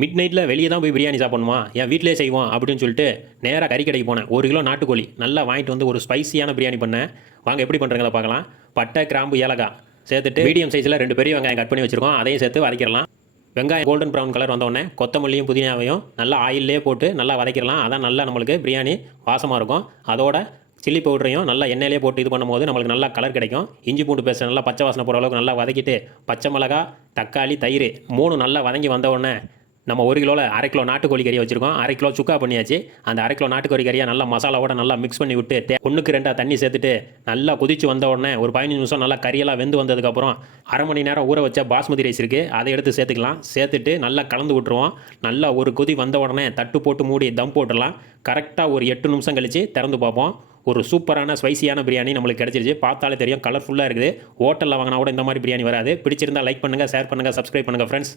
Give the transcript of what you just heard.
Mid நைட்டில் வெளியே தான் போய் பிரியாணி சாப்பிடணுமா, என் வீட்டிலே செய்வோம் அப்படின்னு சொல்லிட்டு நேராக கறி கடைக்கு போனேன். 1 கிலோ நாட்டுக்கோழி நல்லா வாங்கிட்டு வந்து ஒரு ஸ்பைசியான பிரியாணி பண்ணேன். வாங்க எப்படி பண்ணுறீங்களா பார்க்கலாம். பட்டை, கிராம்பு, ஏலக்காய் சேர்த்துட்டு மீடியம் சைஸில் 2 பெரிய வெங்காயம் கட் பண்ணி வச்சுருக்கோம். அதையும் சேர்த்து வதக்கிடலாம். வெங்காயம் கோல்டன் ப்ரௌன் கலர் வந்தோடனே கொத்தமல்லியும் புதினாவையும் நல்லா ஆயிலே போட்டு நல்லா வதக்கிடலாம். அதான் நல்லா நம்மளுக்கு பிரியாணி வாசமாக இருக்கும். அதோட சில்லி பவுடரையும் நல்லா எண்ணெயிலே போட்டு இது பண்ணும்போது நம்மளுக்கு நல்லா கலர் கிடைக்கும். இஞ்சி பூண்டு பேஸ்ட் நல்லா பச்சை வாசனை போகிற அளவுக்கு நல்லா வதக்கிட்டு பச்சை மிளகா, தக்காளி, தயிர் 3 நல்லா வதங்கி வந்த உடனே நம்ம 1 கிலோவில் 1/2 கிலோ நாட்டுக்கோழி கறியை வச்சுருக்கோம். 1/2 கிலோ சுக்கா பண்ணியாச்சு. அந்த 1/2 கிலோ நாட்டுக்கோழி கறியை நல்லா மசாலாவோட நல்லா மிக்ஸ் பண்ணி விட்டு 1க்கு 2 தண்ணி சேர்த்துட்டு நல்லா கொதிச்சு வந்த உடனே ஒரு 15 நிமிஷம் நல்லா கறியெல்லாம் வெந்து வந்ததுக்கப்புறம் அரை மணி நேரம் ஊற வச்ச பாஸ்மதி ரைஸ் இருக்குது, அதை எடுத்து சேர்த்துக்கலாம். சேர்த்துட்டு நல்லா கலந்து விட்டுருவோம். நல்லா ஒரு கொதி வந்த உடனே தட்டு போட்டு மூடி தம் போட்டுடலாம். கரெக்டாக ஒரு 8 நிமிஷம் கழித்து திறந்து பார்ப்போம். ஒரு சூப்பரான ஸ்பைசியான பிரியாணி நம்மளுக்கு கிடச்சிருச்சு. பார்த்தாலே தெரியும், கலர்ஃபுல்லாக இருக்குது. ஹோட்டலில் வாங்கினா கூட இந்த மாதிரி பிரியாணி வராது. பிடிச்சிருந்தால் லைக் பண்ணுங்கள், ஷேர் பண்ணுங்கள், சப்ஸ்கிரைப் பண்ணுங்கள் ஃப்ரெண்ட்ஸ்.